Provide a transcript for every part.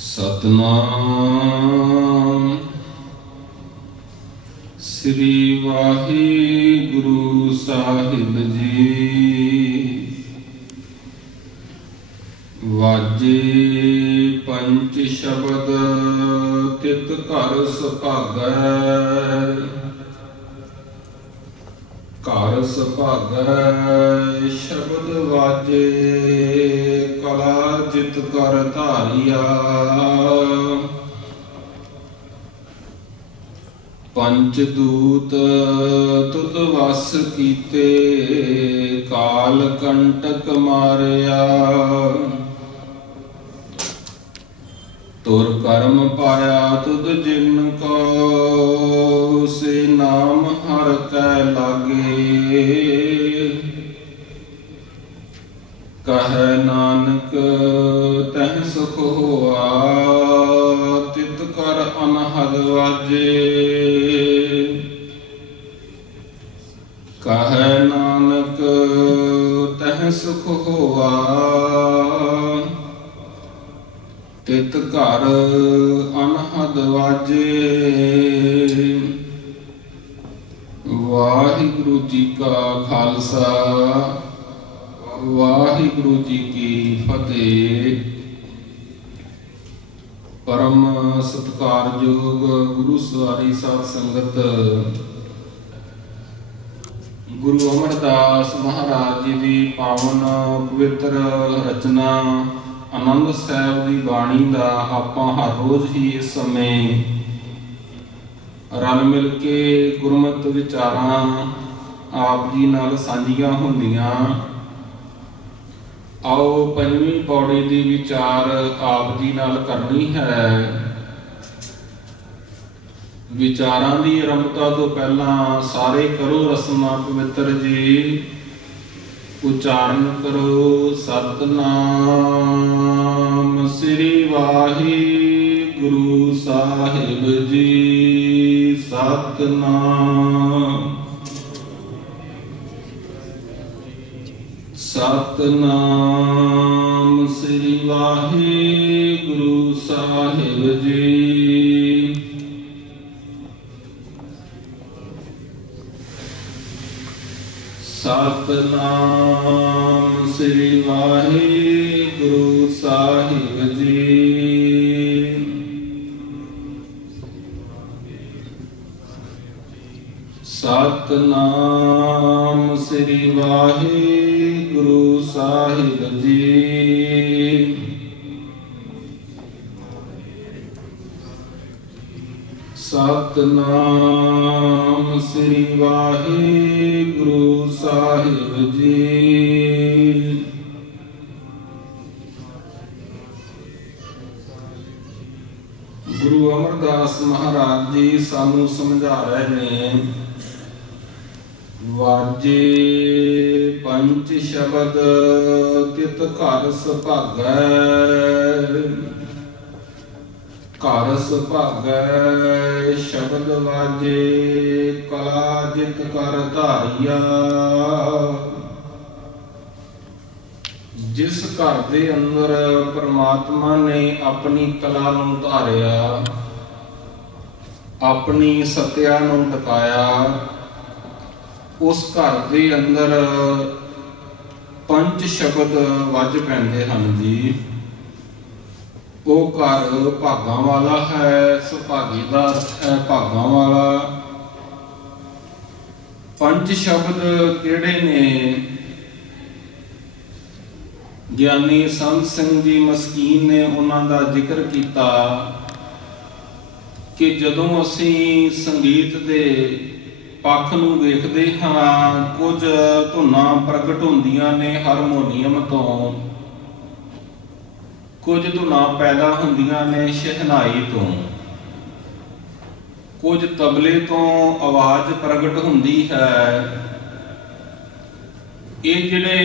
सतनाम श्री वाहिगुरु साहिब जी। वाजे पंच शब्द तित घर सुभागै, घर सुभागै शब्द वाजे कला जित कर धारिया। पंचदूत तुत वस कीते काल कंटक मारिया। तुर कर्म पाया तुद जिन को से नाम हर कै लागे। कह नानक तह सुख होआ तित कर अनहद वाजे। कह नानक तह सुख होआ तित घर अनहद वाजे। वाहिगुरु जी का खालसा वाहिगुरु जी की फतेह। परम सत्कारयोग गुरु सवारी साध संगत गुरु अमरदास महाराज जी की पावन पवित्र रचना आनंद साहिब की बाणी का आपां हर रोज़ ही इस समय रल मिल के गुरमत विचारां आप जी नाल सांझियां होंदियां। आओ पंजवीं पौड़ी की विचार आप जी नाल करनी है। विचारां की आरंभता तो पहला सारे करो रस्मां पवित्र जी। उच्चारण करो सतनाम श्री वाहिगुरु साहिब जी। सतनाम सतनाम श्री वाहिगुरु साहिब जी। सतनाम श्री वाहिगुरु साहिब जी। सतनाम श्री वाहिगुरु साहिब जी। सतनाम श्री वाहिगुरु साहिब जी। गुरु अमरदास महाराज जी सानू समझा रहे ने। वाजे पंच शब्द तित घर सुभागै। घर सुभागै शब्द वाजे कला जित कर धारिया। जिस घर दे अंदर परमात्मा ने अपनी कला नूं धारिया, अपनी सत्या नूं टकाया, उस घर दे अंदर पंच शब्द वज पैंदे हन जी। वो घर भागां वाला है। सुभागी दा अर्थ है भागां वाला। पंच शब्द किहड़े ने? ज्ञानी संत सिंह जी मस्कीन ने उन्हां दा जिक्र किया कि जदों असीं संगीत दे पक्ष नूं वेखदे हां, कुछ धुनां प्रगट होंदियां ने हारमोनीयम तो, कुछ धुनां पैदा होंदियां ने शहनाई तो, कुछ तबले तो आवाज़ प्रगट होंदी है। ये जिहड़े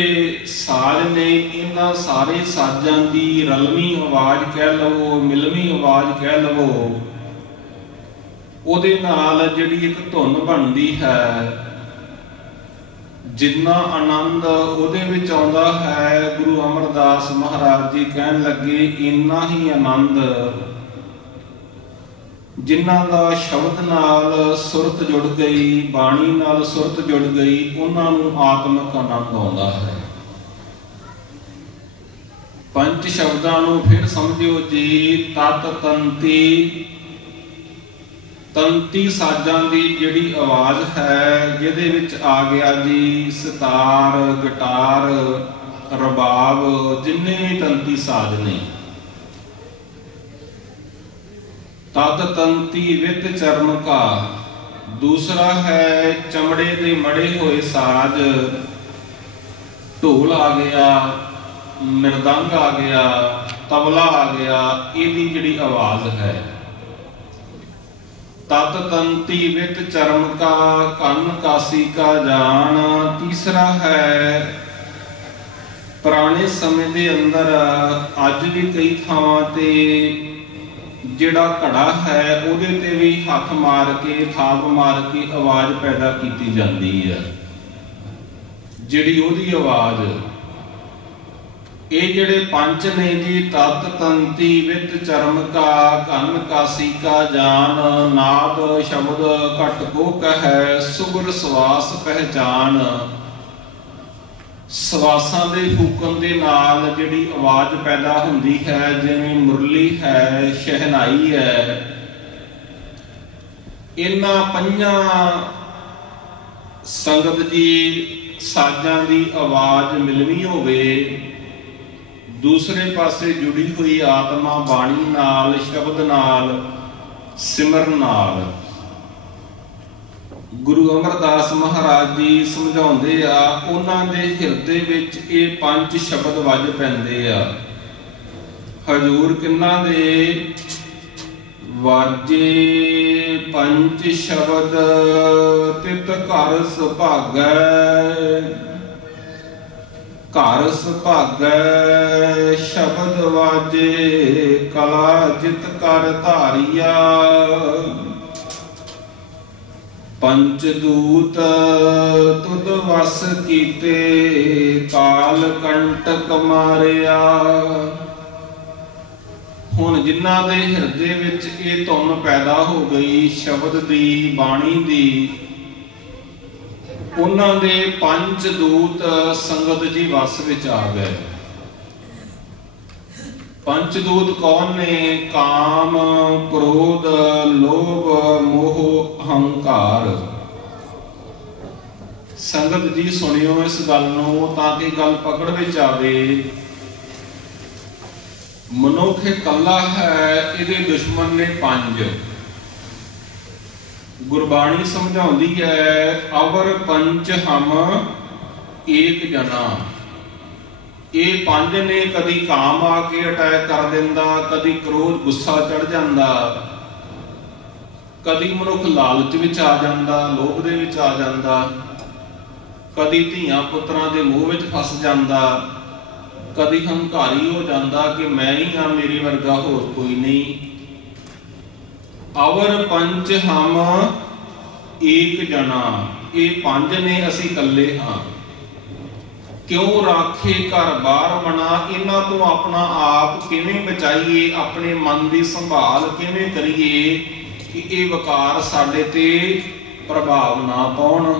साज ने इन्हां सारे साजां दी रलवी आवाज़ कह लवो, मिलवी आवाज़ कह लवो, ਉਹਦੇ ਨਾਲ ਜਿਹੜੀ ਇੱਕ ਧੁਨ ਬਣਦੀ ਹੈ जिन्ना आनंद उहदे विच आउंदा है, गुरु अमरदास महाराज जी कहन लगे इन्ना ही आनंद जिन्हां दा शब्द नाल सुरत जुड़ गई, बाणी नाल सुरत जुड़ गई, उन्हां नूं आत्मक आनंद आउंदा है। पंच शब्दां नूं फिर समझियो जी। तत तंती, तंती साजां दी जिहड़ी आवाज़ है, जिहदे विच आ गया जी सितार, गिटार, रबाब, जिन्ने भी तंती साज ने। तद तंती वित चर्म का। दूसरा है चमड़े के मड़े हुए साज, ढोल आ गया, मृदंग आ गया, तबला आ गया, इहदी जिहड़ी आवाज़ है। तत तंती वित चर्म का, कन कासी का जान। तीसरा है पुराने समय के अंदर अज भी कई थावां ते जिहड़ा घड़ा है उहदे ते भी हथ मार के, थाप मार के आवाज़ पैदा की जाती है। जिहड़ी उहदी आवाज़, ये जिहड़े पंच ने जी, तत तंती वित चर्म का, कन कासी का जान। नाद शब्द घट को कह, सुगर सवास पहचान। सवासां दे फूकण दे नाल जिहड़ी आवाज़ पैदा हुंदी है, जिवें मुरली है, शहनाई है, इन्हां पंजां संगत जी साजां दी आवाज़ मिलनी होवे, दूसरे पासे जुड़ी हुई आत्मा बाणी नाल, शब्द नाल, सिमरन नाल। गुरु अमरदास महाराज जी समझाउंदे आ, उन्हां दे हिरदे विच ये पंज शब्द वज पैंदे आ। हजूर किन्ना दे वाजे पंच शब्द, तित घर सुभागै। घर सुभागै शब्द वाजे, कला जित कर धारिया। पंचदूत तुद वस कीते, काल कंटक मारिया। हुण जिन्हां दे हिरदे विच ये धुन पैदा हो गई शब्द दी, बाणी दी, उन्हां दे पंचदूत संगत जी वस विच आ गए। पंचदूत कौन ने? काम, क्रोध, लोभ, मोह, अहंकार। संगत जी सुनियो इस गल नूं ताकि गल पकड़ विच आवे। मनुख कल्ला है, इहदे दुश्मन ने पंज। गुरबाणी समझाउंदी है, अवर पंच हम एक जना। ये पंज ने कदी काम आके अटैक कर दिंदा, कदी क्रोध गुस्सा चढ़ जांदा, कदी मनुख लालच विच आ जांदा, लोभ दे विच आ जांदा, कदी धीआं पुत्रां दे मोह विच फस जांदा, कदी हंकारी हो जांदा कि मैं ही हाँ, मेरे वर्गा होर कोई नहीं। अवर पंच हम एक जना। ये पंज ने, असी कल्ले हाँ। क्यों राखे घर बार मना। इन्हां तो अपना आप किवें बचाइए, अपने मन की संभाल किवें करिए कि ये वकार साडे ते प्रभाव ना पाउण।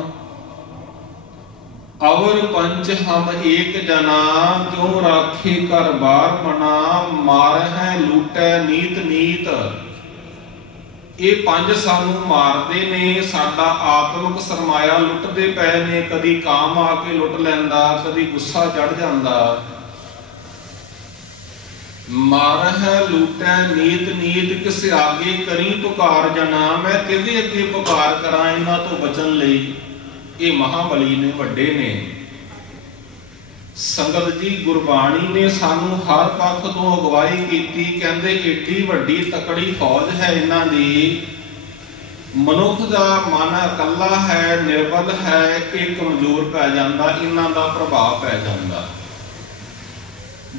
अवर पंच हम एक जना, क्यों राखे घर बार मना। मार है लूटै नीत नीत। ये पंज सानू मारते ने, साडा आत्मक सरमाया लुटते पे ने। कदी काम आके लुट लैंदा, कदी गुस्सा चढ़ जांदा। मार है लूटै नीत नीत, किसे आगे करी पुकार जना। मैं किहदे अगे पुकार करा इन्हां तो बचन लई। ये महाबली ने, वड्डे ने। संगत जी गुरबाणी ने सानू हर पक्ष तो अगवाई की। कहते एडी वड्डी तकड़ी फौज है इन्हां दी। मनुख दा मन इकल्ला है, निर्बल है, ये कमजोर पै जांदा, इन्हां दा प्रभाव पै जांदा।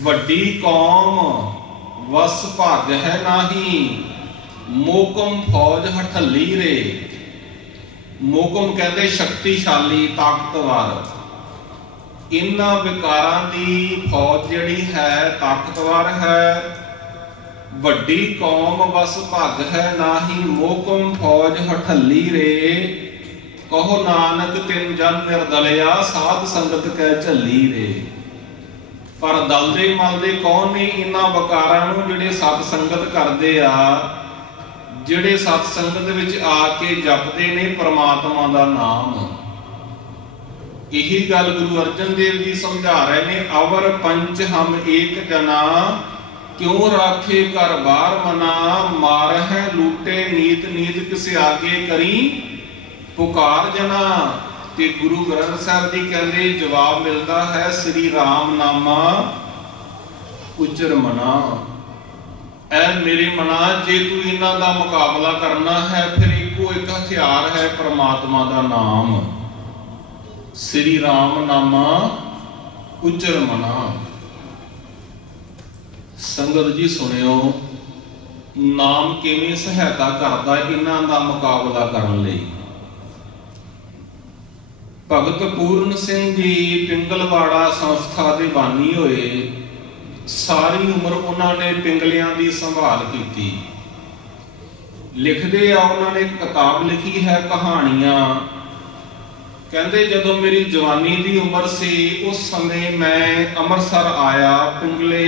वड्डी कौम वस भाग है नाही, मोकम फौज हठली रे। मोकम कहते शक्तिशाली, ताकतवर। इन्हां विकारां दी फौज जिहड़ी है ताकतवर है, वड्डी कौम बस भग है, नाही मोहकुम फौज हठल्ली रे। कहो नानक तिन जन निर्दलिया, साध संगत कै झल्ली रे। पर दलदे मलदे कौन ने इन्हां विकारां नूं जिहड़े सत संगत करदे आ, जिहड़े सत संगत विच आके जपदे ने परमात्मा दा नाम। यही गल गुरु अर्जन देव जी समझा रहे ने। अवर पंच हम एक जना, क्यों राखे घर बार मना। मार है लूटे नीत नीत, किसे आगे करी पुकार जना। ते गुरु ग्रंथ साहब जी कहते जवाब मिलता है, श्री राम नामा उचर मना। ऐ मेरे मना, जे तू इन्हां दा मुकाबला करना है, फिर इको एक हथियार है परमात्मा दा नाम। श्री राम नामा उचर मना। संगत जी सुनियो, नाम किवें सहायता करदा इन्हां दा मुकाबला करन लई। भगत पूर्ण सिंह जी पिंगलवाड़ा संस्था दे बानी होए। सारी उम्र उन्होंने पिंगलियां की संभाल की। लिखते आ, उन्होंने एक किताब लिखी है कहानियां। कहते जदों मेरी जवानी की उम्र सी, उस समय मैं अमृतसर आया पिंगले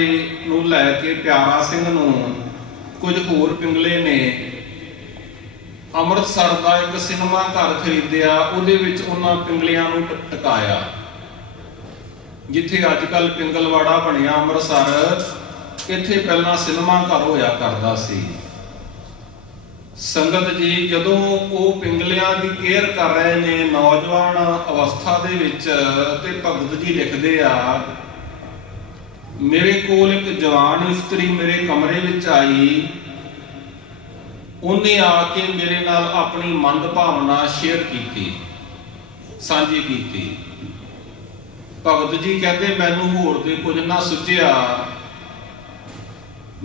नूं लैके, प्यारा सिंह नूं, कुछ होर पिंगले ने अमृतसर का एक सिनेमा घर खरीदिया। उहदे विच उन्हां पिंगलियां नूं टकाया। जिथे अजकल पिंगलवाड़ा बनिया अमृतसर, इत्थे पहलां सिनेमा घर होया करदा सी। संगत जी जदों वो पिंगलियां की केयर कर रहे ने नौजवान अवस्था दे विच, ते भगत जी लिखदे आ, मेरे कोल एक जवान इस्त्री मेरे कमरे विच आई। उन्हें आके मेरे नाल अपनी मंद भावना शेयर की, साझी की। भगत जी कहते मैनू होर ते कुछ ना सुझिया।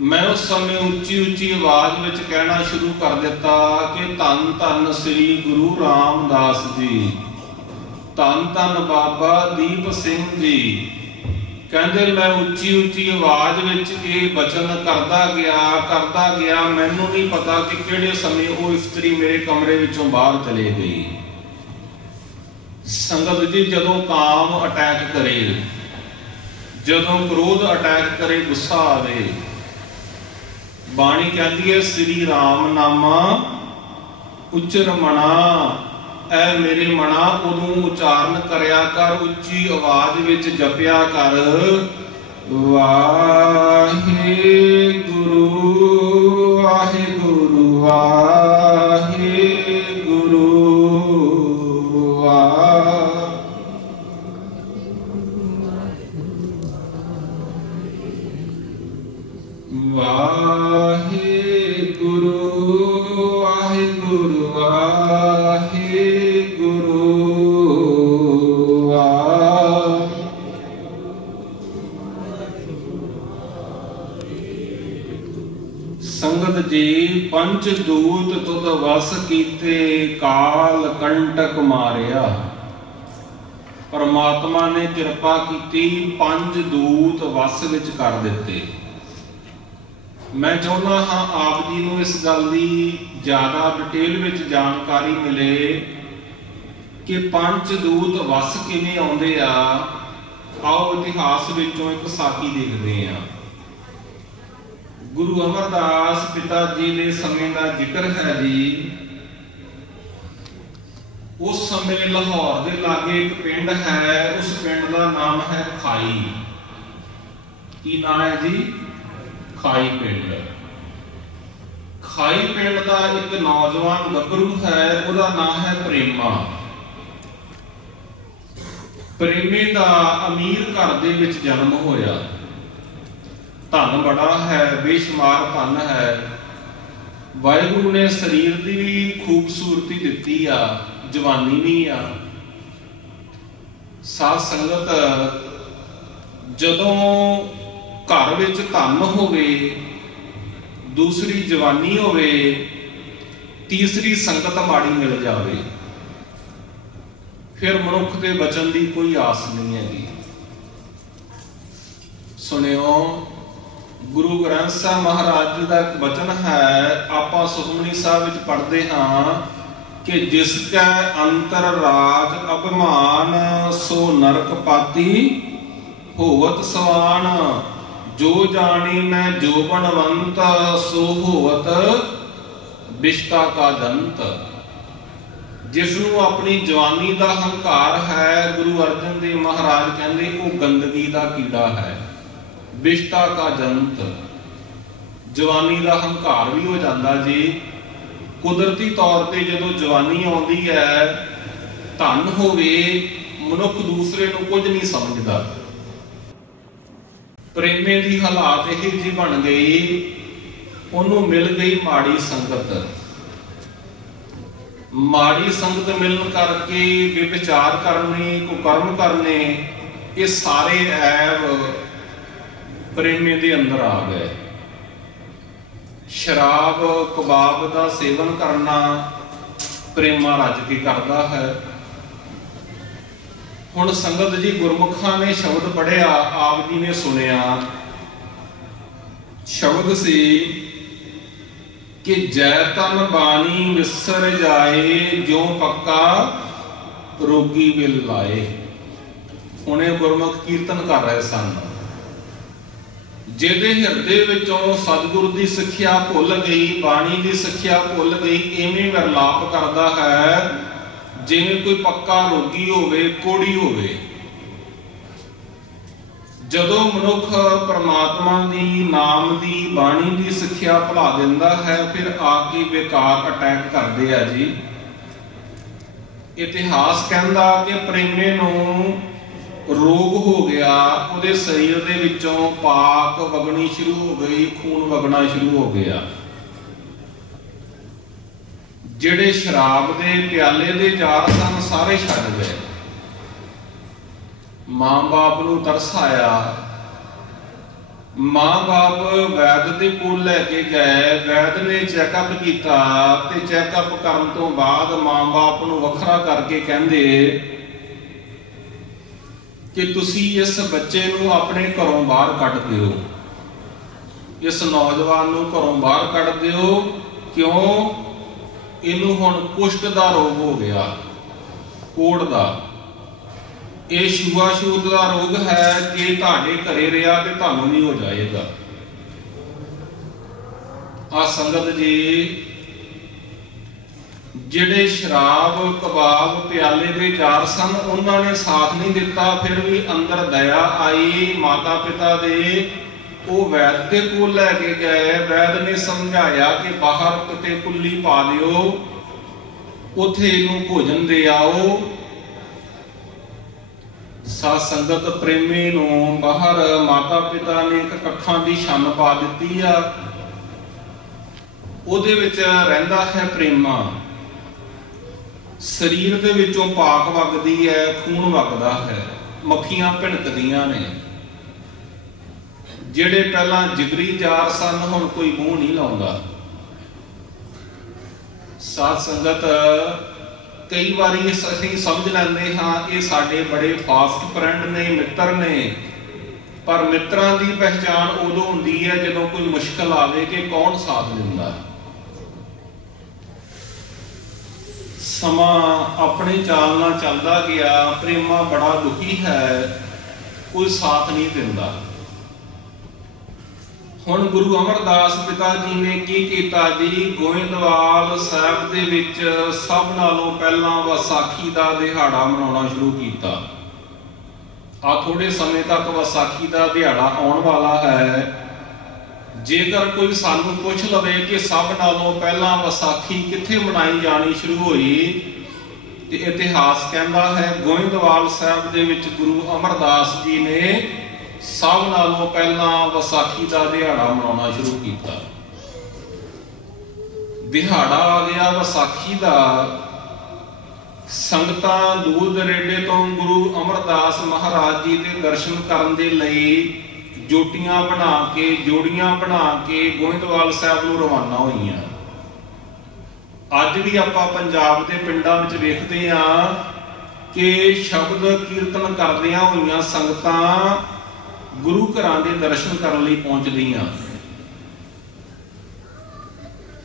मैं उस समय उच्ची उच्ची आवाज में कहना शुरू कर दिता कि धन धन श्री गुरु रामदास जी, धन धन बाबा दीप सिंह जी। कहते मैं उच्ची उच्ची आवाज ये वचन करता गया। मैनू नहीं पता कि किहड़े समय वो स्त्री मेरे कमरे विचों बाहर चले गई। संगत जी जदों काम अटैक करे, जदों क्रोध अटैक करे, गुस्सा आवे, बाणी कहती है श्री राम नामा उचर मना। ऐ मेरे मना उदों उचारण करया कर, उच्ची आवाज विच जपिया कर, वाहे गुरु वाहे गुरु वाहे गुरु वाहे गुरु वाहे गुरु वाहे गुरु संगत जी पंच दूत तुद वस कीते, काल कंटक मारिया। परमात्मा ने कृपा की, पंज दूत वस विच कर दिते। मैं चाहुंदा हाँ आप जी नूं इस गल दी ज़्यादा डिटेल विच जानकारी मिले कि पंच दूत वस किवें आउंदे आ। आओ इतिहास विचों एक साखी देखते हैं। गुरु अमरदास पिता जी के समय का जिक्र है जी। उस समय लाहौर के लागे एक पिंड है, उस पिंड का नाम है खाई। की नाम है जी? खाई पिंड। खाई पिंड का एक नौजवान गभरू है, उसका नाम है प्रेमा। प्रेमे का अमीर घर दे विच जन्म होया। धन बड़ा है, बेशुमार धन है। वाहिगुरु ने शरीर की भी खूबसूरती दिती आ, जवानी भी आ। साध संगत जदों घर विच धन होवे, दूसरी जवानी होवे, तीसरी संगत माड़ी मिल जावे, फिर मनुख के बचन की कोई आस नहीं है। सुनियो, गुरु ग्रंथ साहब महाराज जी का एक वचन है, आपां सुखमनी साहब विच पढ़ते हाँ कि जिसका अंतर राज अभिमान सो नरक पाती होवत सवान, जो जानी मैं जो बनवंत सो होवत बिष्टा का दंत। जिसनों अपनी जवानी का हंकार है, गुरु अर्जन देव महाराज कहते वो गंदगी का कीड़ा है, बिष्टा का जंत। जवानी का हंकार भी हो जाता जी। कुदरती तौर पर जो जवानी आती है, धन होवे, मनुख दूसरे को कुछ नहीं समझता। प्रेमे की हालात यही जी बन गई, उन्होंने मिल गई माड़ी संगत। माड़ी संगत मिलन करके विचार करने, कुकर्म करने, ये सारे ऐब प्रेमे के अंदर आ गए। शराब कबाब का सेवन करना प्रेमा रज के करता है। हुण संगत जी गुरमुखा ने शब्द पढ़िया, आप जी ने सुनिया, शब्द से कि जैतन बानी विसर जाए, जो पक्का रोगी बिल लाए। उन्हें गुरमुख कीर्तन कर रहे सन, जिहदे हिरदे विचों सतगुरु की सिक्ख्या भुल गई, बाणी की सिक्ख्या भुल गई, इवें विरलाप करता है जिवें कोई पक्का रोगी होवे, कोड़ी होवे। जदों मनुख परमात्मा की नाम की बाणी की सिक्ख्या भुला दिंदा है, फिर आके बेकार अटैक करते हैं जी। इतिहास कहता कि प्रेमे नूं रोग हो गया, उहदे शरीर दे विचों पाक वगनी शुरू हो गई, खून वगना शुरू हो गया। जिहड़े शराब दे प्याले दे जार सन, सारे छड्ड गए। मां बाप नूं तरस आया, मां बाप वैद दे कोल लैके गए, वैद ने चैकअप किया ते चैकअप करन तो बाद मां बाप नूं वखरा करके कहंदे कि तुसी इस बच्चे नूं अपने घरों बाहर कढ दिओ, इस नौजवान नूं घरों बाहर कढ दिओ। क्यों? इनू हुण कुष्ठ दा रोग हो गया, कोढ़ दा। ये छुआछूत का रोग है, जे तुहाडे घरे रहा तो तुहानूं भी हो जाएगा। आ संगत जी, जिहड़े शराब कबाब प्याले दे जार सन, उन्होंने साथ नहीं दिता, फिर भी अंदर दया आई माता पिता दे। वो वैद के कोल लैके गए, वैद ने समझाया कि बाहर किते कुल्ली पा दिओ, उत्थे इहनूं भोजन दे आओ। साध संगत प्रेमी नूं बाहर माता पिता ने एक कखां दी छन पा दित्ती आ, उहदे विच रहिंदा है प्रेमा। शरीर दे विचों पाक वगदी है, खून वगदा है, मक्खियां भिणकदियां ने। जिहड़े पहला जिगरी जार सन, हुण कोई मूँह नहीं लाउंदा। साध संगत कई बारी असीं समझ लैंदे हाँ ये साडे बड़े फास्ट फ्रेंड ने, मित्र ने, पर मित्रां दी पहचान उदों हुंदी है जदों कोई मुश्किल आवे कि कौन साथ दिंदा। समा अपनी चाल नाल चलदा गया, प्रेमा बड़ा दुखी है, कोई साथ नहीं दिंदा। हुण गुरु अमरदास पिता जी ने की कीता जी, गोइंदवाल साहब दे विच सब नालों पहला वसाखी दा दिहाड़ा मनाउणा शुरू कीता। आ थोड़े समय तक वसाखी दा दिहाड़ा आउण वाला है। जेकर कोई सानू पुछ लवे कि सब नालों पहला वसाखी कित्थे मनाई जानी शुरू हुई, ते इतिहास कहता है गोइंदवाल साहब दे विच गुरु अमरदास जी ने सब नालों पहला वसाखी का दिहाड़ा मनाना शुरू किया। दिहाड़ा आ गया वसाखी का, संगतां दूर दरेडे तो गुरु अमरदास महाराज जी के दर्शन करने के लिए जोटियां बना के, जोड़ियां बना के गोइंदवाल साहब नूं रवाना होईयां। अज भी आपां पंजाब के पिंडां विच वेखदे हां कि शब्द कीर्तन करदियां होईयां संगतां गुरु घरां दे दर्शन करन लई पहुंचदियां।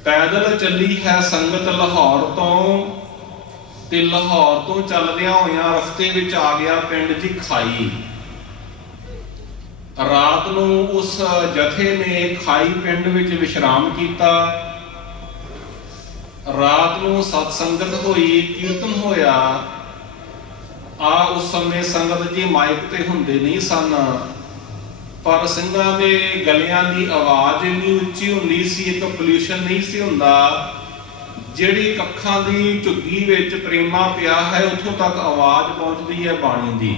पैदल चली है संगत लाहौर तो, ते लाहौर तो चलदियां होइयां रस्ते विच आ गया पिंड जी खाई। रात नूं उस जथे ने खाई पिंड विच विश्राम कीता। रात नूं सतसंगत होई, कीर्तन होया। उस समय संगत जी माइक ते हुंदे नहीं सन, पर ਸਿੰਘਾਂ ਦੇ ਗਲਿਆਂ ਦੀ ਆਵਾਜ਼ ਇੰਨੀ ਉੱਚੀ ਹੁੰਦੀ ਸੀ, ਇੱਕ ਪੋਲਿਊਸ਼ਨ ਨਹੀਂ ਸੀ ਹੁੰਦਾ। ਜਿਹੜੀ ਕੱਖਾਂ ਦੀ ਝੁੱਗੀ ਵਿੱਚ ਪ੍ਰੇਮਾ ਪਿਆ ਹੈ ਉੱਥੋਂ ਤੱਕ ਆਵਾਜ਼ ਪਹੁੰਚਦੀ ਹੈ ਬਾਣੀ ਦੀ।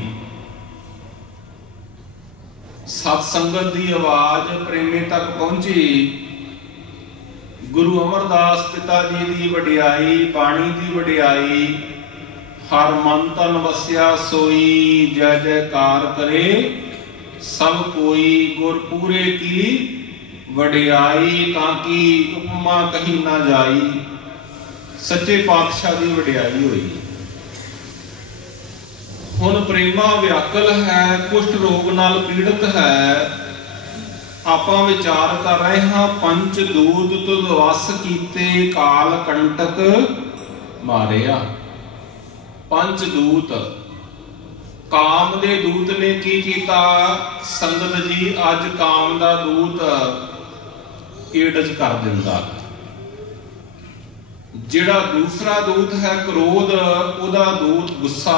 ਸਤ ਸੰਗਤ ਦੀ ਆਵਾਜ਼ ਪ੍ਰੇਮੇ ਤੱਕ ਪਹੁੰਚੀ। ਗੁਰੂ ਅਮਰਦਾਸ ਪਿਤਾ ਜੀ ਦੀ ਵਡਿਆਈ, ਬਾਣੀ ਦੀ ਵਡਿਆਈ। ਹਰ ਮਨ ਤਨ ਵਸਿਆ ਸੋਈ, ਜੈ ਜੈਕਾਰ ਕਰੇ सब कोई। गुरपूरे की वडियाई, ताकि उपमा कहीं ना जाई। सच्चे पातशाह की वडियाई हुई। हुण प्रेमा व्याकुल है, कुष्ठ रोग नाल पीड़ित है। आपां विचार कर रहे हाँ, पंच दूत तुद वस कीते, काल कंटक मारिया। पंच दूत, काम दे दूत ने की कीता? संगत जी अज काम दा दूत एडज कर दिंदा। जिहड़ा दूसरा दूत है क्रोध, उहदा दूत गुस्सा।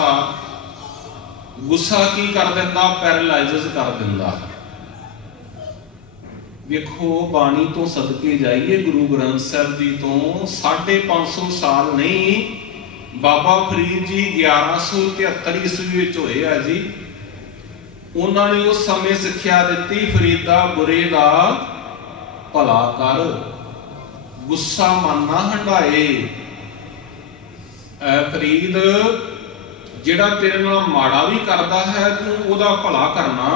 गुस्सा की कर दिंदा? पैरालाइज कर दिंदा। वेखो बाणी तो सदके जाइए, गुरु ग्रंथ साहिब जी तो 550 साल नहीं, बाबा फरीद जी 1173 ईस्वी विच होए आ जी। उन्होंने उस समय सिक्ख्या दित्ती, फरीदा बुरे दा भला कर, गुस्सा मन ना हंडाए। फरीद, जिहड़ा तेरे नाल माड़ा भी करदा है तू उहदा भला करना,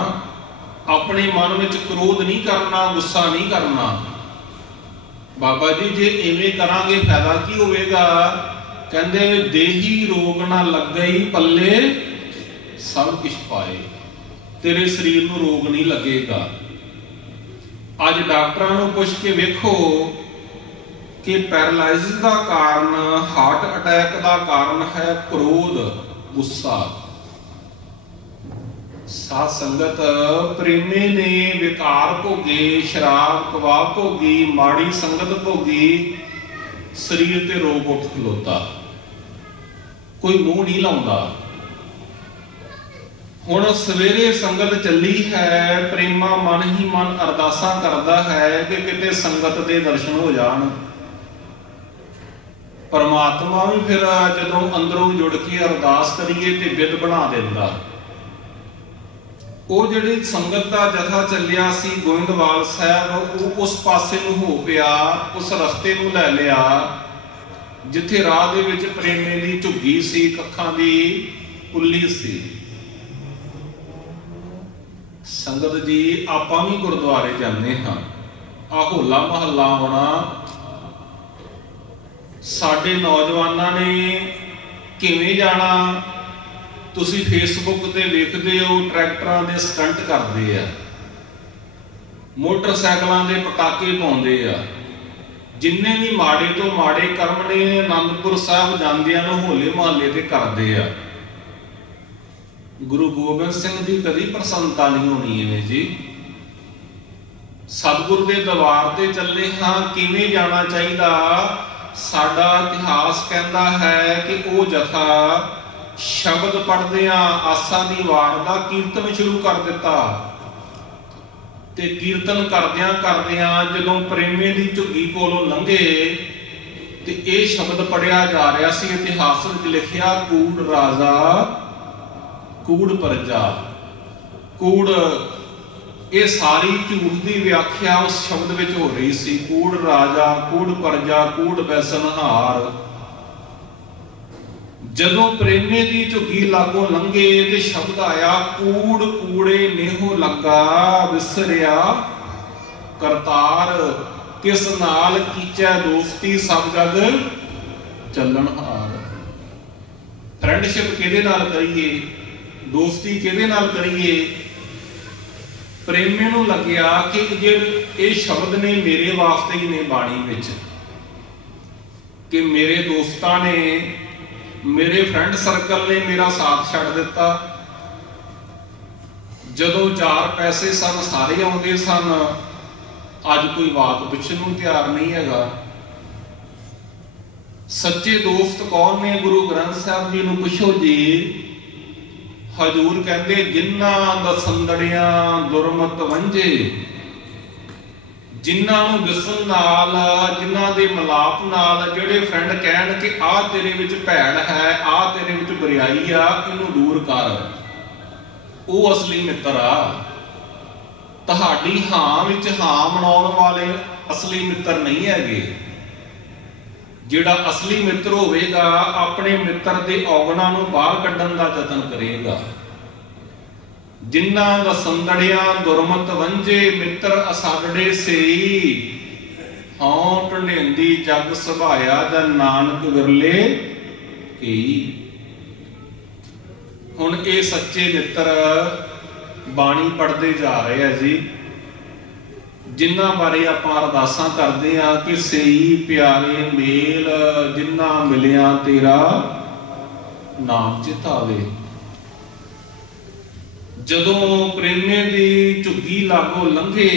अपने मन विच क्रोध नहीं करना, गुस्सा नहीं करना। बाबा जी जे इवें करांगे फायदा की होवेगा? कहते देही रोग ना लगई पल्ले सब कुछ पाए। तेरे शरीर में रोग नहीं लगेगा। अज डॉक्टरां नूं पुछ के वेखो कि पैरालाइसिस का कारण, हार्ट अटैक का कारण है क्रोध, गुस्सा। साध संगत प्रेमी ने विकार भोगे, शराब कबाब भोगी, माड़ी संगत भोगी, शरीर ते रोग उठ खलोता। कोई मुंह नहीं लाउंदा। हुण सवेरे संगत चली है, प्रेमा मन ही मन अरदासा करदा है कि किते संगत दे दर्शन हो जाण। परमात्मा भी फिर जदों अंदरों जुड़ के अरदास करिए ते विद बना दिंदा। ਉਹ ਜਿਹੜੀ ਸੰਗਤ ਦਾ ਜਥਾ ਚੱਲਿਆ ਸੀ ਗੋਇੰਦਵਾਲ ਸਾਹਿਬ, ਉਹ ਉਸ ਪਾਸੇ ਨੂੰ ਹੋ ਪਿਆ, ਉਸ ਰਸਤੇ ਨੂੰ ਲੈ ਲਿਆ ਜਿੱਥੇ ਰਾਹ ਦੇ ਵਿੱਚ ਪ੍ਰੇਮੇ ਦੀ ਝੁੱਗੀ ਸੀ, ਕੱਖਾਂ ਦੀ ਕੁੱਲੀ ਸੀ। ਸੰਗਤ ਜੀ ਆਪਾਂ ਵੀ ਗੁਰਦੁਆਰੇ ਜਾਂਦੇ ਹਾਂ, ਆਹ ਹੋਲਾ ਮਹੱਲਾ ਆਉਣਾ, ਸਾਡੇ ਨੌਜਵਾਨਾਂ ਨੇ ਕਿਵੇਂ ਜਾਣਾ? ਤੁਸੀਂ ਫੇਸਬੁੱਕ ਤੇ ਵੇਖਦੇ ਹੋ ਟਰੈਕਟਰਾਂ ਦੇ ਸਟੰਟ ਕਰਦੇ ਆ, ਮੋਟਰਸਾਈਕਲਾਂ ਦੇ ਪਟਾਕੇ ਪਾਉਂਦੇ ਆ। ਜਿੰਨੇ ਵੀ ਮਾੜੇ ਤੋਂ ਮਾੜੇ ਕਰਮ ਨੇ ਆਨੰਦਪੁਰ ਸਾਹਿਬ ਜਾਂਦਿਆਂ ਨੂੰ ਹੋਲੇ ਮਹੱਲੇ ਤੇ ਕਰਦੇ ਆ। ਗੁਰੂ ਗੋਬਿੰਦ ਸਿੰਘ ਦੀ ਕਦੀ ਪ੍ਰਸੰਨਤਾ ਨਹੀਂ ਹੋਣੀ ਇਵੇਂ ਜੀ। ਸਤਿਗੁਰ ਦੇ ਦਰਬਾਰ ਤੇ ਚੱਲੇ ਹਾਂ, ਕਿਵੇਂ ਜਾਣਾ ਚਾਹੀਦਾ? ਸਾਡਾ ਇਤਿਹਾਸ ਕਹਿੰਦਾ ਹੈ ਕਿ ਉਹ ਜਥਾ ਸ਼ਬਦ ਪੜ੍ਹਦਿਆਂ ਆਸਾ ਦੀ ਵਾਰ ਦਾ ਕੀਰਤਨ ਸ਼ੁਰੂ ਕਰ ਦਿੱਤਾ ਤੇ ਕੀਰਤਨ ਕਰਦਿਆਂ ਕਰਦਿਆਂ ਜਦੋਂ ਪ੍ਰੇਮੇ ਦੀ ਝੁੱਗੀ ਕੋਲੋਂ ਲੰਘੇ ਤੇ ਇਹ ਸ਼ਬਦ ਪੜਿਆ ਜਾ ਰਿਹਾ ਸੀ। ਇਤਿਹਾਸ ਵਿੱਚ ਲਿਖਿਆ, ਕੂੜ ਰਾਜਾ ਕੂੜ ਪ੍ਰਜਾ। ਕੂੜ, ਇਹ ਸਾਰੀ ਝੂਠ ਦੀ ਵਿਆਖਿਆ ਉਸ ਸ਼ਬਦ ਵਿੱਚ ਹੋ ਰਹੀ ਸੀ। ਕੂੜ ਰਾਜਾ, ਕੂੜ ਪ੍ਰਜਾ, ਕੂੜ ਬੈਸਨਹਾਰ। ਜਦੋਂ ਪ੍ਰੇਮੇ ਦੀ ਝੁੱਗੀ ਲਾਗੋਂ ਲੰਘੇ ਤੇ ਸ਼ਬਦ ਆਇਆ, ਕੂੜ ਕੂੜੇ ਨੇਹੋ ਲੱਗਾ, ਵਿਸਰਿਆ ਕਰਤਾਰ, ਕਿਸ ਨਾਲ ਕੀਚੈ ਦੋਸਤੀ, ਸਭ ਜਗ ਚੱਲਣਹਾਰ। ਫਰੈਂਡਸ਼ਿਪ ਕਿਹਦੇ ਨਾਲ ਕਰੀਏ? ਦੋਸਤੀ ਕਿਹਦੇ ਨਾਲ ਕਰੀਏ? ਪ੍ਰੇਮੀ ਨੂੰ ਲੱਗਿਆ ਕਿ ਇਹ ਸ਼ਬਦ ਨੇ ਮੇਰੇ ਵਾਸਤੇ ਹੀ ਨੇ ਬਾਣੀ ਵਿੱਚ, ਕਿ ਮੇਰੇ ਦੋਸਤਾਂ ਨੇ, ਮੇਰੇ ਫਰੈਂਡ ਸਰਕਲ ਨੇ ਮੇਰਾ ਸਾਥ ਛੱਡ ਦਿੱਤਾ। ਜਦੋਂ 4 ਪੈਸੇ ਸਨ ਸਾਰੇ ਆਉਂਦੇ ਸਨ, ਅੱਜ ਕੋਈ ਬਾਤ ਪੁੱਛਣ ਨੂੰ ਤਿਆਰ ਨਹੀਂ ਹੈਗਾ। ਸੱਚੇ ਦੋਸਤ ਕੌਣ ਨੇ? ਗੁਰੂ ਗ੍ਰੰਥ ਸਾਹਿਬ ਜੀ ਨੂੰ ਪੁੱਛੋ ਜੀ। ਹਜ਼ੂਰ ਕਹਿੰਦੇ ਜਿਨ੍ਹਾਂ ਦਸੰਦੜਿਆਂ ਦੁਰਮਤ ਵੰਝੇ, ਜਿਨ੍ਹਾਂ ਨੂੰ ਦਿਸਣ ਨਾਲ, ਜਿਨ੍ਹਾਂ ਦੇ ਮਿਲਾਪ ਨਾਲ, ਜਿਹੜੇ ਫਰੈਂਡ ਕਹਿਣ ਕਿ ਆਹ ਤੇਰੇ ਵਿੱਚ ਭੈੜ ਹੈ, ਆਹ ਤੇਰੇ ਵਿੱਚ ਬੁਰਾਈ ਆ, ਇਹਨੂੰ ਦੂਰ ਕਰ, ਉਹ ਅਸਲੀ ਮਿੱਤਰ ਆ। ਤੁਹਾਡੀ ਹਾਂ ਵਿੱਚ ਹਾਂ ਮਨਾਉਣ ਵਾਲੇ ਅਸਲੀ ਮਿੱਤਰ ਨਹੀਂ ਹੈਗੇ। ਜਿਹੜਾ ਅਸਲੀ ਮਿੱਤਰ ਹੋਵੇਗਾ ਆਪਣੇ ਮਿੱਤਰ ਦੇ ਔਗਣਾਂ ਨੂੰ ਬਾਹਰ ਕੱਢਣ ਦਾ ਯਤਨ ਕਰੇਗਾ। ਜਿਨ੍ਹਾਂ ਦਾ ਸੰਦੜਿਆਂ ਦੁਰਮਤ ਵੰਝੇ, ਮਿੱਤਰ ਅਸਾਗੜੇ ਸੇਈ, ਹਉ ਢੰਢੇਂਦੀ ਜਗ ਸੁਭਾਇਆ, ਜਾਂ ਨਾਨਕ ਵਿਰਲੇ ਕਈ। ਹੁਣ ਇਹ ਸੱਚੇ ਮਿੱਤਰ ਬਾਣੀ ਪੜ੍ਹਦੇ ਜਾ ਰਹੇ ਆ ਜੀ, ਜਿਨ੍ਹਾਂ ਬਾਰੇ ਆਪਾਂ ਅਰਦਾਸਾਂ ਕਰਦੇ ਆ ਕਿ ਸਈ ਪਿਆਰੇ ਮੇਲ, ਜਿਨ੍ਹਾਂ ਮਿਲਿਆ ਤੇਰਾ ਨਾਮ ਚਿਤਾਵੇ। ਜਦੋਂ ਪ੍ਰੇਮੇ ਦੀ ਝੁੱਗੀ ਲਾਗੋਂ ਲੰਘੇ,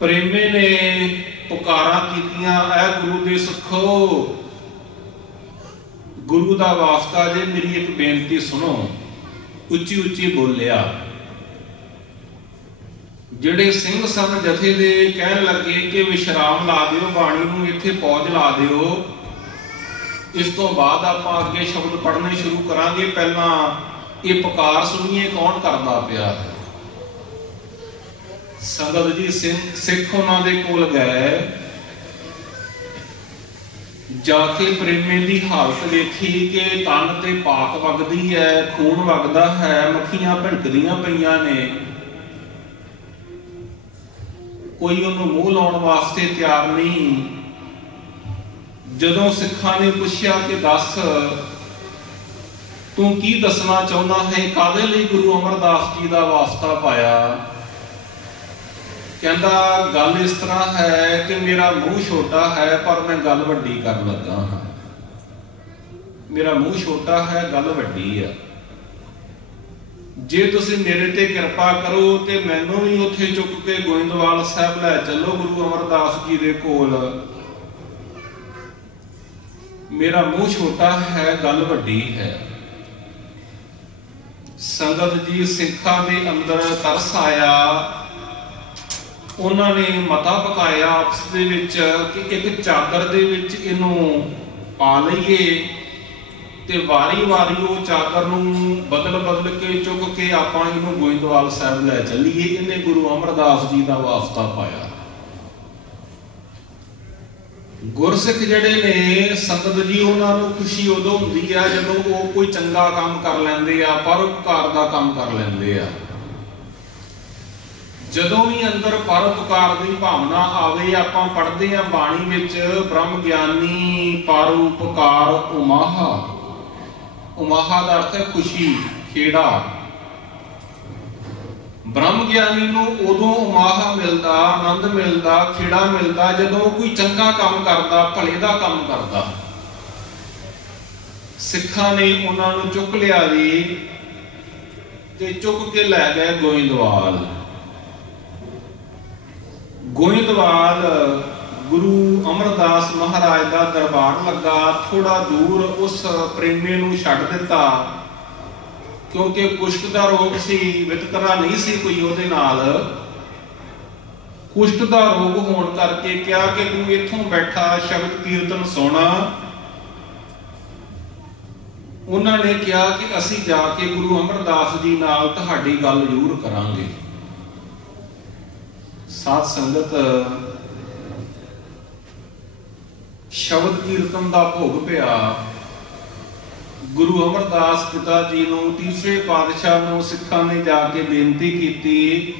ਪ੍ਰੇਮੇ ਨੇ ਪੁਕਾਰਾਂ ਕੀਤੀਆਂ, ਐ ਗੁਰੂ ਦੇ ਸੁਖੋ, ਗੁਰੂ ਦਾ ਵਾਸਤਾ ਜੇ ਮੇਰੀ ਇੱਕ ਬੇਨਤੀ ਸੁਣੋ। ਉੱਚੀ ਉੱਚੀ ਬੋਲਿਆ। ਜਿਹੜੇ ਸਿੰਘ ਸਨ ਜਥੇ ਦੇ ਕਹਿਣ ਲੱਗੇ ਕਿ ਵਿਸ਼ਰਾਮ ਲਾ ਦਿਓ, ਬਾਣੀ ਨੂੰ ਇੱਥੇ ਪੌਜ ਲਾ ਦਿਓ, ਇਸ ਤੋਂ ਬਾਅਦ ਆਪਾਂ ਅੱਗੇ ਸ਼ਬਦ ਪੜ੍ਹਨੇ ਸ਼ੁਰੂ ਕਰਾਂਗੇ। ਪਹਿਲਾਂ ਇਹ ਪੁਕਾਰ ਸੁਣੀਏ ਕੌਣ ਕਰਦਾ ਪਿਆ ਹੈ। ਸੰਗਤ ਜੀ ਸਿੱਖ ਉਹਨਾਂ ਦੇ ਕੋਲ ਗਏ, ਜਾ ਕੇ ਪ੍ਰੇਮੇ ਦੀ ਹਾਲਤ ਵੇਖੀ ਕਿ ਤਨ ਤੇ ਪਾਕ ਵਗਦੀ ਹੈ, ਖੂਨ ਵਗਦਾ ਹੈ, ਮੱਖੀਆਂ ਭਿਣਕਦੀਆਂ ਪਈਆਂ ਨੇ, ਕੋਈ ਉਹਨੂੰ ਮੂੰਹ ਲਾਉਣ ਵਾਸਤੇ ਤਿਆਰ ਨਹੀਂ। ਜਦੋਂ ਸਿੱਖਾਂ ਨੇ ਪੁੱਛਿਆ ਕਿ ਦੱਸ ਤੂੰ ਕੀ ਦੱਸਣਾ ਚਾਹੁੰਦਾ ਹੈ, ਕਾਹਦੇ ਲਈ ਗੁਰੂ ਅਮਰਦਾਸ ਜੀ ਦਾ ਵਾਸਤਾ ਪਾਇਆ? ਕਹਿੰਦਾ ਗੱਲ ਇਸ ਤਰ੍ਹਾਂ ਹੈ ਕਿ ਮੇਰਾ ਮੂੰਹ ਛੋਟਾ ਹੈ ਪਰ ਮੈਂ ਗੱਲ ਵੱਡੀ ਕਰਨ ਲੱਗਾ ਹਾਂ। ਮੇਰਾ ਮੂੰਹ ਛੋਟਾ ਹੈ, ਗੱਲ ਵੱਡੀ ਆ। ਜੇ ਤੁਸੀਂ ਮੇਰੇ ਤੇ ਕਿਰਪਾ ਕਰੋ ਤੇ ਮੈਨੂੰ ਵੀ ਉੱਥੇ ਚੁੱਕ ਕੇ ਗੋਇੰਦਵਾਲ ਸਾਹਿਬ ਲੈ ਚੱਲੋ ਗੁਰੂ ਅਮਰਦਾਸ ਜੀ ਦੇ ਕੋਲ। ਮੇਰਾ ਮੂੰਹ ਛੋਟਾ ਹੈ, ਗੱਲ ਵੱਡੀ ਹੈ। ਸੰਗਤ ਜੀ ਸਿੱਖਾਂ ਦੇ ਅੰਦਰ ਤਰਸ ਆਇਆ। ਉਹਨਾਂ ਨੇ ਮਤਾ ਪਕਾਇਆ ਆਪਸ ਦੇ ਵਿੱਚ ਕਿ ਇੱਕ ਚਾਦਰ ਦੇ ਵਿੱਚ ਇਹਨੂੰ ਪਾ ਲਈਏ ਤੇ ਵਾਰੀ-ਵਾਰੀ ਉਹ ਚਾਦਰ ਨੂੰ ਬਦਲ ਕੇ ਚੁੱਕ ਕੇ ਆਪਾਂ ਇਹਨੂੰ ਗੋਇੰਦਵਾਲ ਸਾਹਿਬ ਲੈ ਚੱਲੀਏ। ਇਹਨੇ ਗੁਰੂ ਅਮਰਦਾਸ ਜੀ ਦਾ ਵਾਸਤਾ ਪਾਇਆ। ਗੁਰਸਿੱਖ ਜਿਹੜੇ ਨੇ ਸੰਗਤ ਜੀ, ਉਹਨਾਂ ਨੂੰ ਖੁਸ਼ੀ ਉਦੋਂ ਹੁੰਦੀ ਆ ਜਦੋਂ ਉਹ ਕੋਈ ਚੰਗਾ ਕੰਮ ਕਰ ਲੈਂਦੇ ਆ, ਪਰਉਪਕਾਰ ਦਾ ਕੰਮ ਕਰ ਲੈਂਦੇ ਆ। ਜਦੋਂ ਵੀ ਅੰਦਰ ਪਰਉਪਕਾਰ ਦੀ ਭਾਵਨਾ ਆਵੇ, ਆਪਾਂ ਪੜ੍ਹਦੇ ਆ ਬਾਣੀ ਵਿੱਚ ਬ੍ਰਹਮ ਗਿਆਨੀ ਪਰਉਪਕਾਰ ਉਮਾਹਾ। ਉਮਾਹਾ ਦਾ ਅਰਥ ਹੈ ਖੁਸ਼ੀ, ਖੇੜਾ। ਬ੍ਰਹਮ ਗਿਆਨੀ ਨੂੰ ਉਦੋਂ ਉਮਾਹਾ ਮਿਲਦਾ, ਆਨੰਦ ਮਿਲਦਾ, ਖੇੜਾ ਮਿਲਦਾ ਜਦੋਂ ਕੋਈ ਚੰਗਾ ਕੰਮ ਕਰਦਾ, ਭਲੇ ਦਾ ਕੰਮ ਕਰਦਾ। ਸਿੱਖਾਂ ਨੇ ਉਹਨਾਂ ਨੂੰ ਚੁੱਕ ਲਿਆ ਜੀ ਤੇ ਚੁੱਕ ਕੇ ਲੈ ਗਏ ਗੋਇੰਦਵਾਲ। ਗੋਇੰਦਵਾਲ ਗੁਰੂ ਅਮਰਦਾਸ ਮਹਾਰਾਜ ਦਾ ਦਰਬਾਰ ਲੱਗਾ। ਥੋੜਾ ਦੂਰ ਉਸ ਪ੍ਰੇਮੇ ਨੂੰ ਛੱਡ ਦਿੱਤਾ ਕਿਉਂਕਿ ਕੁਸ਼ਟ ਦਾ ਰੋਗ ਸੀ, ਵਿਤਕਰਾ ਨਹੀਂ ਸੀ ਕੋਈ ਉਹਦੇ ਨਾਲ। ਕੁਸ਼ਟ ਦਾ ਰੋਗ ਹੋਣ ਕਰਕੇ ਕਿਹਾ ਕਿ ਤੂੰ ਇੱਥੋਂ ਬੈਠਾ ਸ਼ਬਦ ਕੀਰਤਨ ਸੁਣਾ। ਉਹਨਾਂ ਨੇ ਕਿਹਾ ਕਿ ਅਸੀਂ ਜਾ ਕੇ ਗੁਰੂ ਅਮਰਦਾਸ ਜੀ ਨਾਲ ਤੁਹਾਡੀ ਗੱਲ ਜ਼ਰੂਰ ਕਰਾਂਗੇ। ਸਾਧ ਸੰਗਤ, ਸ਼ਬਦ ਕੀਰਤਨ ਦਾ ਭੋਗ ਪਿਆ। ਗੁਰੂ ਅਮਰਦਾਸ ਪਿਤਾ ਜੀ ਨੂੰ, ਤੀਸਰੇ ਪਾਤਸ਼ਾਹ ਨੂੰ ਸਿੱਖਾਂ ਨੇ ਜਾ ਕੇ ਬੇਨਤੀ ਕੀਤੀ,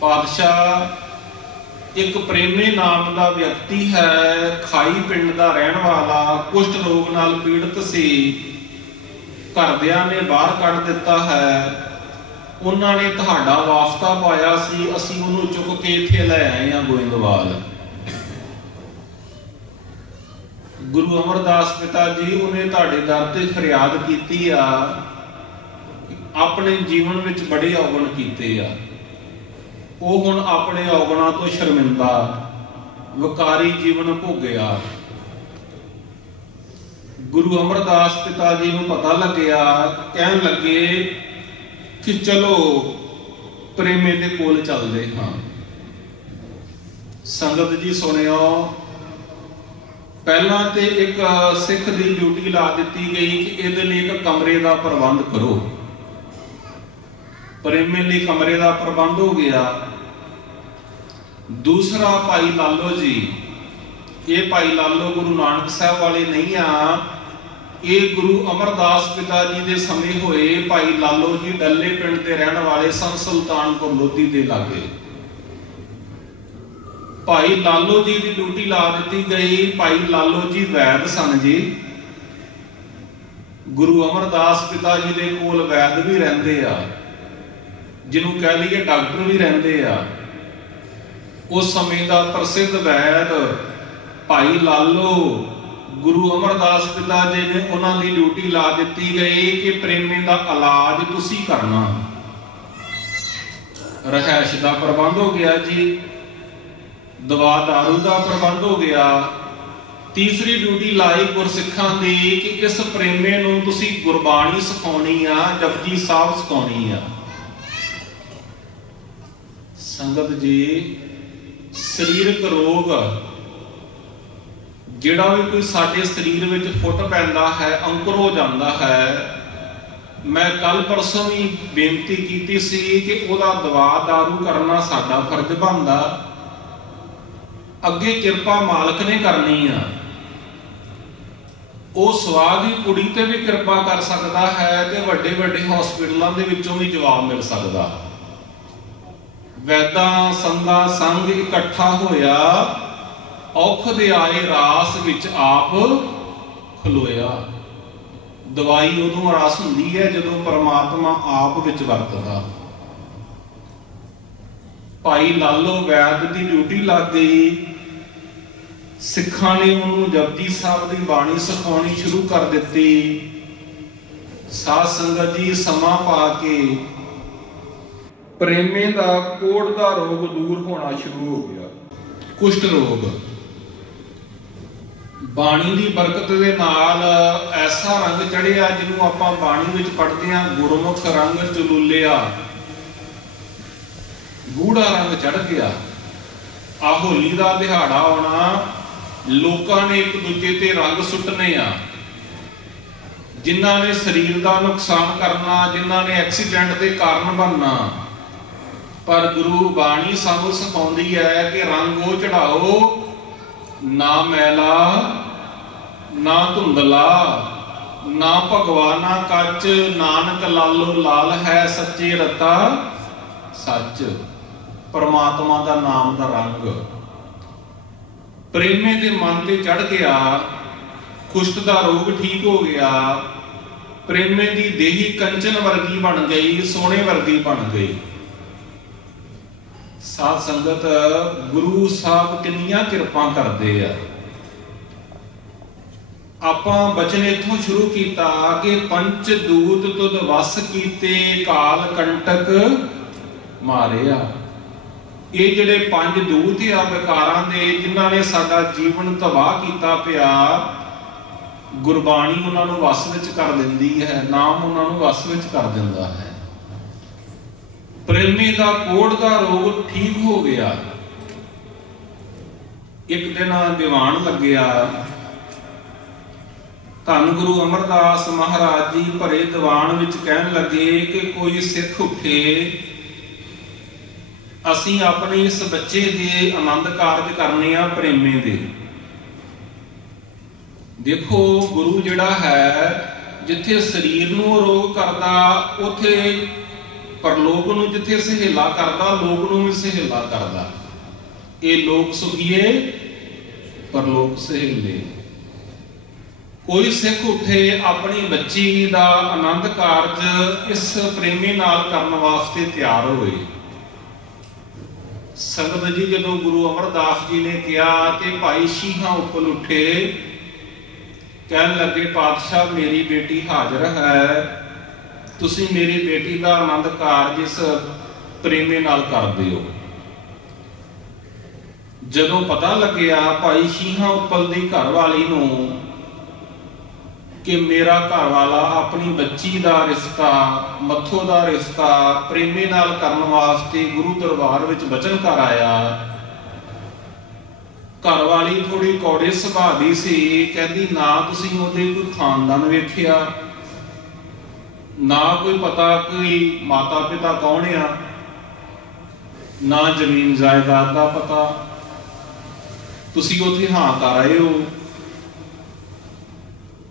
ਪਾਤਸ਼ਾਹ ਇੱਕ ਪ੍ਰੇਮੇ ਨਾਮ ਦਾ ਵਿਅਕਤੀ ਹੈ, ਖਾਈ ਪਿੰਡ ਦਾ ਰਹਿਣ ਵਾਲਾ, ਕੁਸ਼ਟ ਰੋਗ ਨਾਲ ਪੀੜਤ ਸੀ, ਘਰਦਿਆਂ ਨੇ ਬਾਹਰ ਕੱਢ ਦਿੱਤਾ ਹੈ। उन्होंने तुहाडा वास्ता पाया सी, असीं उहनूं चुक के इत्थे लै आए हां गोइंदवाल। गुरु अमरदास पिता जी उन्हें तुहाडे दर ते फरियाद कीती आ, अपने जीवन विच बड़े औगण कीते आ, वो हुण अपने औगणां तो शर्मिंदा विकारी जीवन भोगिया। गुरु अमरदास पिता जी नूं पता लग्या, कहन लगे कि चलो प्रेमे दे कोल चलदे हां। संगत जी सुनियो, पहला तो एक सिख की ड्यूटी ला दी गई कि इहदे लई एक कमरे का प्रबंध करो। प्रेमे लई कमरे का प्रबंध हो गया। दूसरा भाई लालो जी, ये भाई लालो गुरु नानक साहब वाले नहीं आ, ये गुरु अमरदास पिता जी के समय होए भाई लालो जी डल्ले पिंड के रहने वाले सन, सुल्तानपुर लोधी के लागे। भाई लालो जी की ड्यूटी ला दी गई। भाई लालो जी वैद सन जी, गुरु अमरदास पिता जी के कोल वैद भी रहिंदे आ, जिन्हों कह लीए डॉक्टर भी रहिंदे आ। उस समय का प्रसिद्ध वैद भाई लालो गुरु अमरदास पिता जी ने उन्होंने ड्यूटी ला दी गई कि प्रेमी का इलाज तुसी करना। रहैश का प्रबंध हो गया जी, दवा दारू का प्रबंध हो गया। तीसरी ड्यूटी लाई गुरसिखां दी कि इस प्रेमे नूं तुसी गुरबाणी सिखाउणी आ, जपजी साहब सिखाउणी आ। संगत जी, शरीरक रोग जिहड़ा भी कोई साडे शरीर विच फुट पैंदा है, अंकुर हो जाता है, मैं कल परसों भी बेनती की सी कि उहदा दवा दारू करना साडा फर्ज बनदा, अगे किरपा मालक ने करनी आ। वो स्वाद ही कुड़ी ते भी किरपा कर सकता है ते वड्डे वड्डे हॉस्पिटलों के विचों भी जवाब मिल सकता। वैदा संदा संग इकट्ठा होया, औख दे आए रास विच आप खलोया। दवाई उदों रस हुंदी है जदों परमात्मा आप विच वरतदा। भाई लालो वैद की ड्यूटी लग गई। सिखां ने उन्होंने जपजी साहब की बाणी सिखाउणी शुरू कर दी। साध संगत जी, समा पा के प्रेमे का कोढ़ का रोग दूर होना शुरू हो गया। कुष्ठ रोग बाणी की बरकत के नाल ऐसा रंग चढ़िया जिन्हों आपां बाणी विच पढ़ते हैं, गुरमुख रंग चलूलिया, गूढ़ा रंग चढ़ गया। आ होली का दिहाड़ा आना, लोगों ने एक दूजे ते रंग सुट्टने आ, जिन्हां ने शरीर का नुकसान करना, जिन्हां ने एक्सीडेंट के कारण बनना। पर गुरु बाणी सानू सिखाउंदी है कि रंग वो चढ़ाओ ना मैला ना धुंधला ना भगवाना कच, नानक लालो लाल है सच्चे रता सच। परमात्मा का नाम का रंग प्रेमे के मन से चढ़ गया। कुष्ठ का रोग ठीक हो गया। प्रेमे की देही कंचन वर्गी बन गई, सोने वर्गी बन गई। साध संगत, गुरु साहब कितनियां किरपा करते हैं। आपां बचन इत्थों शुरू किया कि पंच दूत तुद वस कीते, काल कंटक मारिया। ये जिहड़े पंज दूत आ विकारां दे, जिन्हां ने साडा जीवन तबाह कीता पिया, गुरबाणी उन्हां नूं वस विच कर दिंदी है, नाम उन्हां नूं वस विच कर दिंदा है। प्रेमी का कोढ़ का रोग ठीक हो गया। एक दिन दीवान लग्या, धन गुरु अमरदास महाराज जी भरे दीवान विच कहन लगे कि कोई सिख उठे, असीं अपने इस बच्चे के आनंद कारज करने आ प्रेमे दे। देखो, गुरु जिहड़ा है, जिथे शरीर नूं रोग करदा, उथे परलोक नूं जिथे सहेला करदा, लोक नूं भी सहेला करदा। ये लोक सुखिए परलोक सहेले। कोई सिख उठे अपनी बच्ची का आनंद कारज इस प्रेमी नाल करन वास्ते तैयार होए। संगत जी जदों गुरु अमरदास जी ने कहा कि भाई शीहा उपल उठे, कहन लगे पातशाह मेरी बेटी हाजिर है, तुसी मेरी बेटी का आनंद कारज इस प्रेमी नाल कर दिओ। जदों पता लग्या भाई शीहा उपल दी घरवाली नूं कि मेरा घर वाला अपनी बच्ची का रिश्ता मत्थो का रिश्ता प्रेमी नाल करन वास्ते गुरु दरबार विच वचन कर आया। घर वाली थोड़ी कौड़े सुभाव दी सी, कहती ना तुसीं उहदे कोई खानदान वेखिया, ना कोई पता कोई माता पिता कौन आ, ना जमीन जायदाद का पता, तुसीं उत्थे हाँ कर आए हो।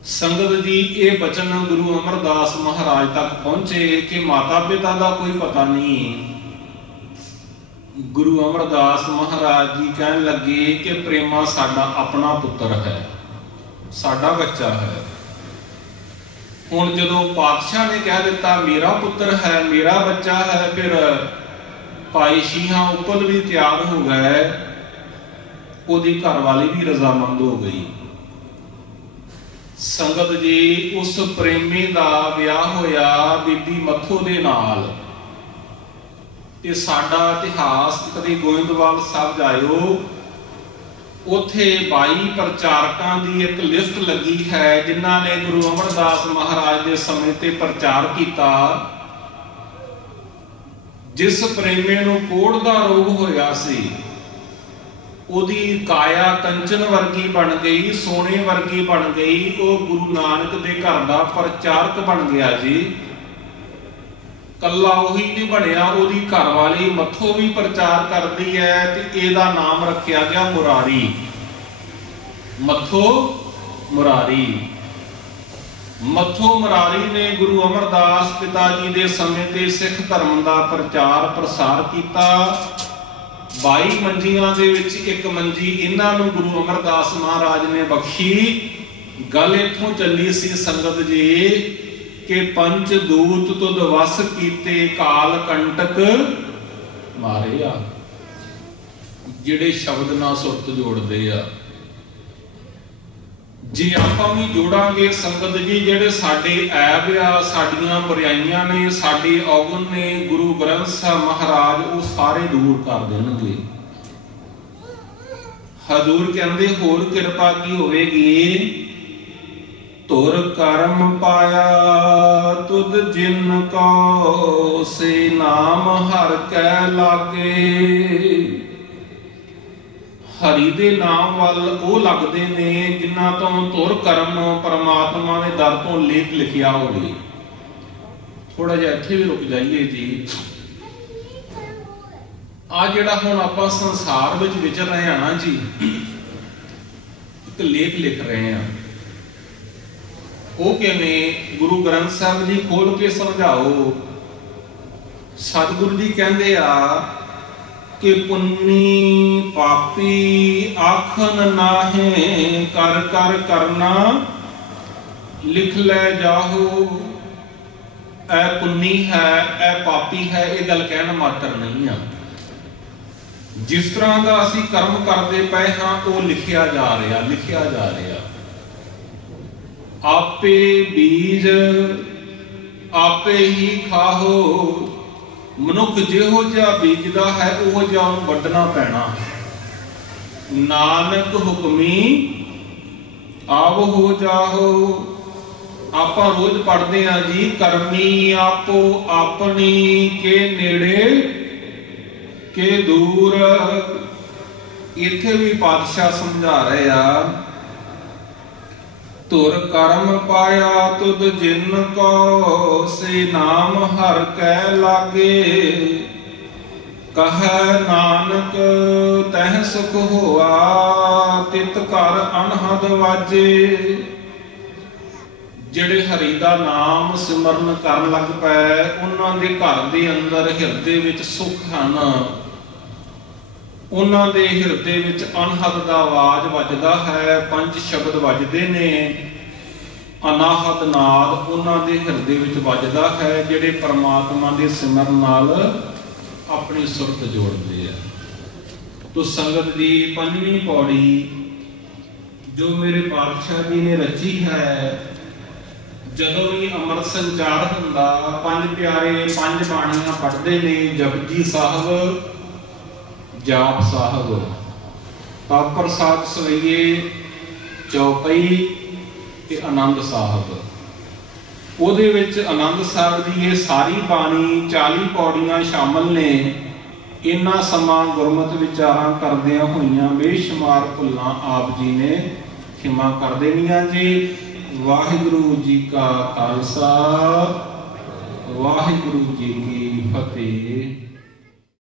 संगत जी ये बचन गुरु अमरदास महाराज तक पहुंचे कि माता पिता का कोई पता नहीं। गुरु अमरदास महाराज जी कहन लगे कि प्रेमा साडा अपना पुत्र है, साडा बच्चा है। हुण जदों पातशाह ने कह दिता मेरा पुत्र है, मेरा बच्चा है, फिर भाई शीहा उपल भी तैयार हो गए, उहदी घरवाली भी रजामंद हो गई। संगत जी उस प्रेमी का विआह होया बीबी मत्थो दे नाल। ते साडा इतिहास कदे गोइंदवाल साहब जायो, उत्थे 22 प्रचारकों की एक लिस्ट लगी है जिन्हां ने गुरु अमरदास महाराज के समय ते प्रचार किया। जिस प्रेमी नूं कोढ़ दा रोग होया सी, उहदी काया कंचन वर्गी बन गई, सोने वर्गी बन गई, वो गुरु नानक दे घर दा प्रचारक बन गया जी। कला उही नहीं बनया, उहदी घरवाली मत्थो भी प्रचार करती है ते इहदा नाम रखिया गया मुरारी, मत्थो मुरारी। मत्थो मुरारी ने गुरु अमरदास पिता जी दे समय ते सिख धर्म का प्रचार प्रसार किया। 22 मंजियां दे विच एक मंजी इन्हां नूं गुरु अमरदास महाराज ने बख्शी। गल इत्थों चली सी संगत जी कि पंच दूत तुद वस कीते काल कंटक मारे आ, जिहड़े शब्द ना सुरत जोड़दे आ। जे आपां भी जोड़ांगे संगत जी, जिहड़े साडे ऐब आ, साडियां बुराइयां ने, साडे औगुण ने, गुरु ग्रंथ साहिब महाराज वो सारे दूर कर देणगे। हजूर कहंदे होर किरपा की होवेगी, तुर कर्म पाया तुद जिन को से नाम हर कै लागे। हरि दे नाम वाल वो लगते ने जिन्हां तो तुर कर्म परमात्मा ने दर तो लेख लिखिया होवे। थोड़ा जिहा इत्थे भी रुक जाइए जी। आ जिहड़ा हुण आपां संसार विच विचर रहे हैं ना जी, एक लेख लिख रहे हैं, वो किवें गुरु ग्रंथ साहिब जी खोल के समझाओ। सतगुरु जी कहंदे आ कि पुन्नी पापी आखन नाहे, कर कर करना लिख ले जाहो। ऐ पुन्नी है, ऐ पापी है, ये गल कहना मात्र नहीं है। जिस तरह का असी कर्म करते पे हाँ वो लिखिया जा रहा, लिखिया जा रहा। आपे बीज आपे ही खाहो। मनुख जिहो जिहा बीजदा है उहो जिहा उहनूं वड्ढना पैना। नानक हुक्मी आव हो जाहो। आपां रोज पढ़दे हां जी, करमी आपो अपनी के नेड़े के दूर। इत्थे भी पातशाह समझा रहे आ, तुर कर्म पाया तुद जिन को से नाम हर कै लागे। कह नानक तह सुख होआ तित कर अनहद वाजे। जिहड़े हरि दा नाम सिमरन करन लग पए उन्हां दे घर दे अंदर हिरदे विच सुख हन। उन्हां दे हिरदे विच अनहद दा आवाज वजदा है, पंज शब्द वजदे ने। ਅਨਾਹਤ ਨਾਦ ਉਹਨਾਂ ਦੇ ਹਿਰਦੇ ਵਿੱਚ ਵੱਜਦਾ ਹੈ ਜਿਹੜੇ ਪਰਮਾਤਮਾ ਦੇ ਸਿਮਰਨ ਨਾਲ ਆਪਣੀ ਸੁਰਤ ਜੋੜਦੇ ਆ। ਤੋ ਸੰਗਤ ਦੀ ਪੰਜਵੀਂ ਪੌੜੀ ਜੋ ਮੇਰੇ ਪਾਤਸ਼ਾਹ ਜੀ ਨੇ ਰਚੀ ਹੈ, ਜਦੋਂ ਵੀ ਅੰਮ੍ਰਿਤ ਸੰਚਾਰ ਹੁੰਦਾ, ਪੰਜ ਪਿਆਰੇ ਪੰਜ ਬਾਣੀਆਂ ਪੜ੍ਹਦੇ ਨੇ, ਜਪਜੀ ਸਾਹਿਬ, ਜਾਪ ਸਾਹਿਬ, ਪਾਕ ਪ੍ਰਸਾਦ ਸਵਈਏ, ਚੌਪਈ ਤੇ ਆਨੰਦ ਸਾਹਿਬ। ਉਹਦੇ ਵਿੱਚ ਆਨੰਦ ਸਾਹਿਬ ਦੀ ਇਹ ਸਾਰੀ ਬਾਣੀ 40 ਪੌੜੀਆਂ ਸ਼ਾਮਲ ਨੇ। ਇੰਨਾ ਸਮਾਂ ਗੁਰਮਤਿ ਵਿਚਾਰਾਂ ਕਰਦਿਆਂ ਹੋਈਆਂ ਬੇਸ਼ੁਮਾਰ ਭੁੱਲਾਂ ਆਪ ਜੀ ਨੇ ਖਿਮਾ ਕਰ ਦੇਣੀਆਂ ਜੀ। ਵਾਹਿਗੁਰੂ ਜੀ ਕਾ ਖਾਲਸਾ, ਵਾਹਿਗੁਰੂ ਜੀ ਕੀ ਫਤਿਹ।